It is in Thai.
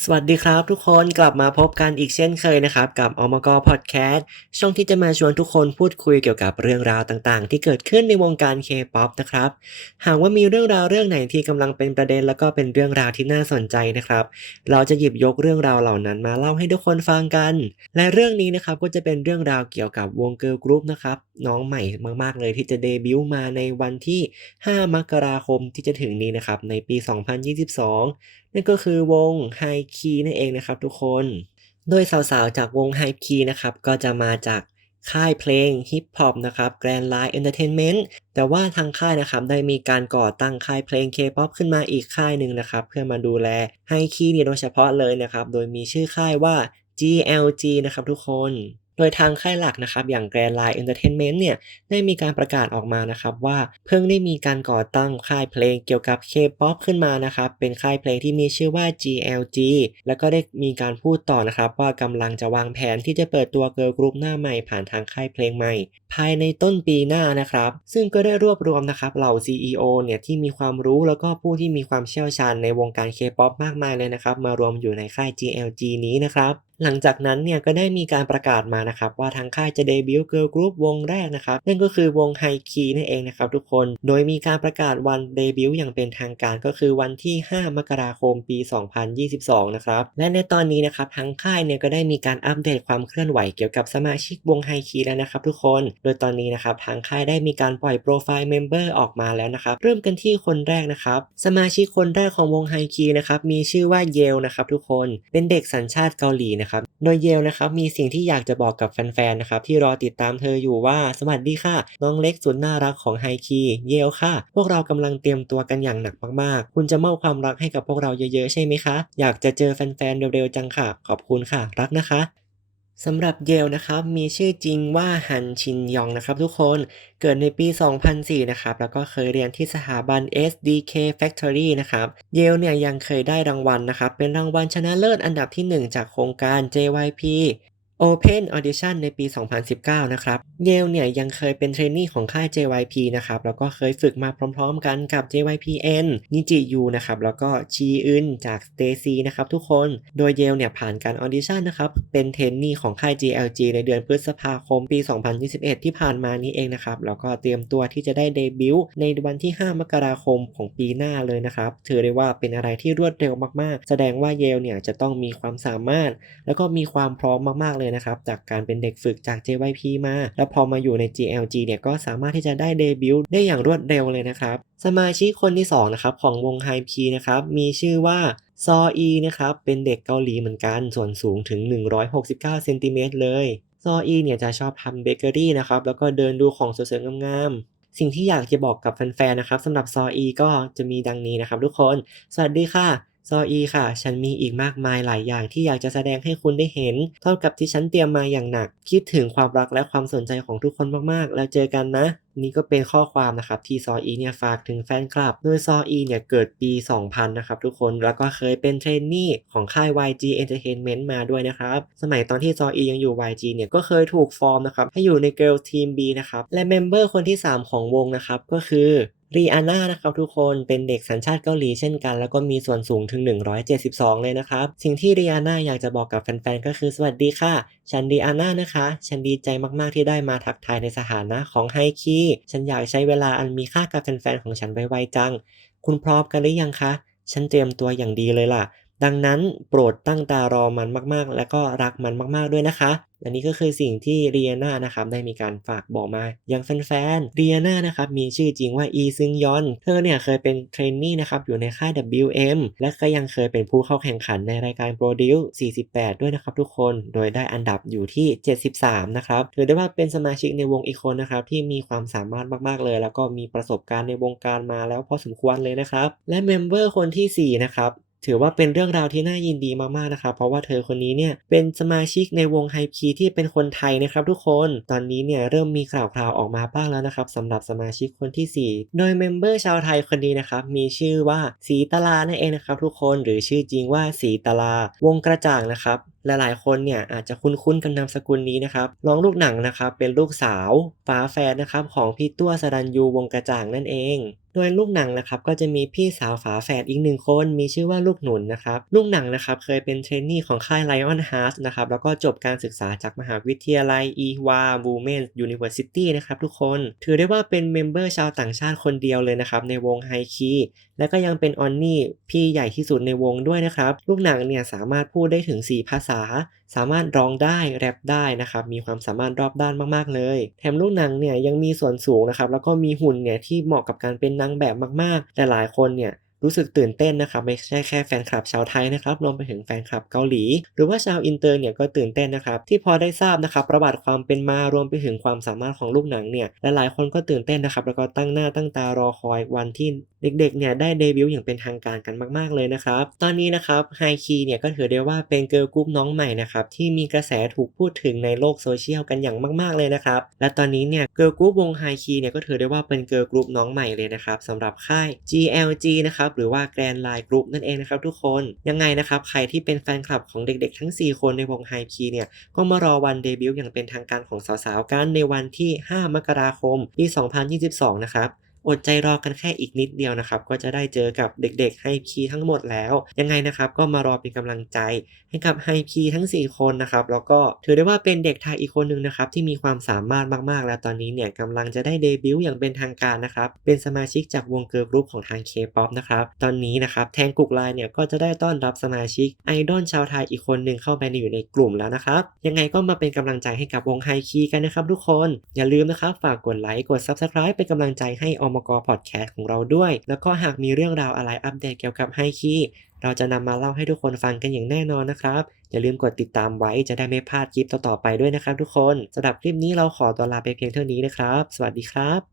สวัสดีครับทุกคนกลับมาพบกันอีกเช่นเคยนะครับ กับอมกพอดแคสต์ช่องที่จะมาชวนทุกคนพูดคุยเกี่ยวกับเรื่องราวต่างๆ ที่เกิดขึ้นในวงการ K-POP นะครับ หากว่ามีเรื่องราวเรื่องไหนที่กำลังเป็นประเด็นแล้วก็เป็นเรื่องราวที่น่าสนใจนะครับ เราจะหยิบยกเรื่องราวเหล่านั้นมาเล่าให้ทุกคนฟังกัน และเรื่องนี้นะครับก็จะเป็นเรื่องราวเกี่ยวกับวงเกิร์ลกรุ๊ปนะครับน้องใหม่มากๆเลยที่จะเดบิวต์มาในวันที่ 5 มกราคมที่จะถึงนี้นะครับ ในปี 2022 นั่นก็คือวง High Key นั่นเองนะครับทุกคน โดยสาวๆ จากวง High Key นะครับก็จะมาจากค่ายเพลงฮิปฮอปนะครับ Grand Line Entertainment แต่ว่าทางค่ายนะครับได้มีการก่อตั้งค่ายเพลง K-POP ขึ้นมาอีกค่ายหนึ่งนะครับ เพื่อมาดูแล High Key เนี่ยโดยเฉพาะเลยนะครับ โดยมีชื่อค่ายว่า GLG นะครับทุกคน ดยทางค่ายหลักนะครับอย่าง Grand Line Entertainment เนี่ยได้มีการประกาศออกมานะครับว่าเพิ่งได้มีการก่อตั้งค่ายเพลงเกี่ยวกับ K-POP ขึ้นมานะครับเป็นค่ายเพลงที่มีชื่อว่า GLG แล้วก็ได้มีการพูดต่อนะครับว่ากำลังจะวางแผนที่จะเปิดตัวเกิร์ลกรุ๊ปหน้าใหม่ผ่านทางค่ายเพลงใหม่ ภายในต้นปีหน้านะครับ ซึ่งก็ได้รวบรวมนะครับเหล่า CEO เนี่ยที่มีความรู้แล้วก็ผู้ที่มีความเชี่ยวชาญในวงการ K-POP มากมายเลยนะครับมารวมอยู่ในค่าย GLG นี้นะครับ หลังจากนั้นเนี่ยก็ได้มีการประกาศมานะครับว่าทางค่ายจะเดบิวต์เกิร์ลกรุ๊ปวงแรกนะครับนั่นก็คือวงไฮคีนั่นเองนะครับทุกคน โดยมีการประกาศวันเดบิวต์อย่างเป็นทางการก็คือวันที่ 5 มกราคมปี 2022 นะครับและในตอนนี้นะครับทางค่ายเนี่ยก็ได้มีการอัปเดตความเคลื่อนไหวเกี่ยวกับสมาชิกวงไฮคีแล้วนะครับทุกคน โดยตอนนี้นะครับทางค่ายได้มีการปล่อยโปรไฟล์เมมเบอร์ออกมาแล้วนะครับเริ่มกันที่คนแรกนะครับสมาชิกคนแรกของวงไฮคีนะครับมีชื่อว่าเยลนะครับทุกคนเป็นเด็กสัญชาติเกาหลีนะครับโดยเยลนะครับมีสิ่งที่อยากจะบอกกับแฟนๆนะครับที่รอติดตามเธออยู่ว่า สวัสดีค่ะ น้องเล็กสุดน่ารักของไฮคีเยลค่ะ พวกเรากำลังเตรียมตัวกันอย่างหนักมากๆ คุณจะมอบความรักให้กับพวกเราเยอะๆ ใช่ไหมคะ อยากจะเจอแฟนๆ เร็วๆ จังค่ะ ขอบคุณค่ะ รักนะคะ สำหรับเยลนะครับมีชื่อจริงว่าฮันชินยองนะครับทุกคนเกิดในปี 2004 นะครับแล้วก็เคยเรียนที่สถาบัน SDK Factory นะครับเยลเนี่ยยังเคยได้รางวัลนะครับเป็นรางวัลชนะเลิศอันดับที่ 1 จากโครงการ JYP Open Audition ในปี 2019 นะครับ เยลเนี่ยยังเคยเป็นเทรนนี่ของค่าย JYP นะครับ แล้วก็เคยฝึกมาพร้อมๆกันกับ JYPN นิจิยูนะครับ แล้วก็ชีอึนจาก Stacy นะครับทุกคน โดยเยลเนี่ยผ่านการออดิชั่นนะครับ เป็นเทรนนี่ของค่าย GLG ในเดือนพฤษภาคมปี 2021 ที่ผ่านมานี้เองนะครับ แล้วก็เตรียมตัวที่จะได้เดบิวต์ในวันที่ 5 มกราคมของปีหน้าเลยนะครับ ถือได้ว่าเป็นอะไรที่รวดเร็วมากๆ แสดงว่าเยลเนี่ยจะต้องมีความสามารถ แล้วก็มีความพร้อมมากๆเลยนะครับจากการเป็นเด็กฝึกจาก JYP มา แล้วพอมาอยู่ใน GLG เนี่ยก็สามารถที่จะได้เดบิวต์ได้อย่างรวดเร็วเลยนะครับสมาชิกคนที่2นะครับของวง h y p นะครับมีชื่อว่าซออีนะครับเป็นเด็กเกาหลีเหมือนกันส่วนสูงถึง 169เซนติเมตรเลยซออีเนี่ยจะชอบทำเบเกอรี่นะครับแล้วก็เดินดูของสวยๆงามๆสิ่งที่อยากจะบอกกับแฟนๆนะครับสำหรับซออีก็จะมีดังนี้นะครับทุกคน สวัสดีค่ะ ซออีค่ะ ฉันมีอีกมากมายหลายอย่างที่อยากจะแสดงให้คุณได้เห็น เท่ากับที่ฉันเตรียมมาอย่างหนัก คิดถึงความรักและความสนใจของทุกคนมากๆ แล้วเจอกันนะ นี่ก็เป็นข้อความนะครับที่ซออีเนี่ยฝากถึงแฟนคลับ โดยซออีเนี่ยเกิดปี 2000 นะครับทุกคน แล้วก็เคยเป็นเทรนนี่ของค่าย YG Entertainment มาด้วยนะครับ สมัยตอนที่ซออียังอยู่ YG เนี่ยก็เคยถูกฟอร์มนะครับให้อยู่ใน Girl Team B นะครับ และเมมเบอร์คนที่ 3 ของวงนะครับก็คือ รีอาน่านะครับทุกคนเป็นเด็กสัญชาติเกาหลีเช่นกัน แล้วก็มีส่วนสูงถึง 172 เลยนะครับ สิ่งที่รีอาน่าอยากจะบอกกับแฟนๆ ก็คือสวัสดีค่ะ ฉันรีอาน่านะคะ ฉันดีใจมากๆที่ได้มาทักทายในสถานะของไฮคีฉันอยากใช้เวลาอันมีค่ากับแฟนๆ ของฉันไวๆจัง คุณพร้อมกันหรือยังคะ ฉันเตรียมตัวอย่างดีเลยล่ะ ดังนั้นโปรดตั้งตารอมันมากๆ และก็รักมันมากๆด้วยนะคะ อันนี้ก็คือสิ่งที่เรียนานะครับได้มีการฝากบอกมายังแฟนๆเรียนานะครับมีชื่อจริงว่าอีซึงยอน เธอเนี่ยเคยเป็นเทรนนี่นะครับอยู่ในค่าย WM และก็ยังเคยเป็นผู้เข้าแข่งขันในรายการ Produce 48 ด้วยนะครับทุกคน โดยได้อันดับอยู่ที่ 73 นะครับถือได้ว่าเป็นสมาชิกในวงอีกคนนะครับที่มีความสามารถมากๆเลย แล้วก็มีประสบการณ์ในวงการมาแล้วพอสมควรเลยนะครับและเมมเบอร์คนทีสี่4นะครับ ถือว่าเป็นเรื่องราวที่น่ายินดีมากๆนะครับ เพราะว่าเธอคนนี้เนี่ยเป็นสมาชิกในวงไฮพีที่เป็นคนไทยนะครับทุกคน ตอนนี้เนี่ยเริ่มมีข่าวคราวออกมาบ้างแล้วนะครับสำหรับสมาชิกคนที่ 4 โดยเมมเบอร์ชาวไทยคนนี้นะครับมีชื่อว่าสีตลานั่นเองนะครับทุกคนหรือชื่อจริงว่าสีตลาวงกระจ่างนะครับหลายๆคนเนี่ยอาจจะคุ้นๆกันนามสกุลนี้นะครับน้องลูกหนังนะครับเป็นลูกสาวฝาแฝดนะครับของพี่ตัวสรัญยูวงกระจ่างนั่นเอง โดยลูกหนังนะครับก็จะมีพี่สาวฝาแฝดอีกหนึ่งคนมีชื่อว่าลูกหนุนนะครับลูกหนังนะครับเคยเป็นเทรนนีของค่าย Lion Heart นะครับแล้วก็จบการศึกษาจากมหาวิทยาลัย Ewha Women's University นะครับทุกคน ถือได้ว่าเป็นเมมเบอร์ชาวต่างชาติคนเดียวเลยนะครับในวงไฮคีและก็ยังเป็นออนนี่พี่ใหญ่ที่สุดในวงด้วยนะครับลูกหนังเนี่ยสามารถพูดได้ถึง 4 ภาษา สามารถร้องได้แรปได้นะครับมีความสามารถรอบด้านมากๆเลย แถมลูกหนังเนี่ยยังมีส่วนสูงนะครับแล้วก็มีหุ่นเนี่ยที่เหมาะกับการเป็นนางแบบมากๆ แต่หลายคนเนี่ยรู้สึกตื่นเต้นนะครับไม่ใช่แค่แฟนคลับชาวไทยนะครับรวมไปถึงแฟนคลับเกาหลี หรือว่าชาวอินเตอร์เนี่ยก็ตื่นเต้นนะครับที่พอได้ทราบนะครับประวัติความเป็นมารวมไปถึงความสามารถของลูกหนังเนี่ยหลายๆคนก็ตื่นเต้นนะครับแล้วก็ตั้งหน้าตั้งตารอคอยวันที่ เด็กๆเนี่ยได้เดบิวต์อย่างเป็นทางการกันมากๆเลยนะครับ ตอนนี้นะครับไฮคีเนี่ยก็ถือได้ว่าเป็นเกิร์ลกรุ๊ปน้องใหม่นะครับที่มีกระแสถูกพูดถึงในโลกโซเชียลกันอย่างมากๆเลยนะครับ และตอนนี้เนี่ยเกิร์ลกรุ๊ปวงไฮคีเนี่ยก็ถือได้ว่าเป็นเกิร์ลกรุ๊ปน้องใหม่เลยนะครับสำหรับค่าย GLG นะครับหรือว่า Grand Line Group นั่นเองนะครับทุกคนยังไงนะครับใครที่เป็นแฟนคลับของเด็กๆ ทั้ง 4 คนในวงไฮคีเนี่ยก็มารอวันเดบิวต์อย่างเป็นทางการของสาวๆกันในวันที่ 5 มกราคมปี 2022 นะครับ อดใจรอกันแค่อีกนิดเดียวนะครับ ก็จะได้เจอกับเด็กๆไฮพีทั้งหมดแล้ว ยังไงนะครับ ก็มารอเป็นกำลังใจให้กับไฮพีทั้ง 4 คนนะครับ แล้วก็ถือได้ว่าเป็นเด็กไทยอีกคนหนึ่งนะครับ ที่มีความสามารถมากๆ แล้วตอนนี้เนี่ยกำลังจะได้เดบิวต์อย่างเป็นทางการนะครับ เป็นสมาชิกจากวงเกิร์ลกรุ๊ปของทาง K-POP นะครับ ตอนนี้นะครับแทงกุกไลน์เนี่ยก็จะได้ต้อนรับสมาชิกไอดอลชาวไทยอีกคนหนึ่งเข้าไปในอยู่ในกลุ่มแล้วนะครับ ยังไงก็มาเป็นกำลังใจให้กับวงไฮคีกันนะครับทุกคน อย่าลืมนะครับฝากกดไลค์กด Subscribe เป็นกำลังใจให้อมกพอดแคสต์ของเราด้วย แล้วก็หากมีเรื่องราวอะไรอัปเดตเกี่ยวกับไฮคีเราจะนำมาเล่าให้ทุกคนฟังกันอย่างแน่นอนนะครับ อย่าลืมกดติดตามไว้จะได้ไม่พลาดคลิปต่อๆไปด้วยนะครับทุกคนสำหรับคลิปนี้เราขอตัวลาไปเพียงเท่านี้นะครับ สวัสดีครับ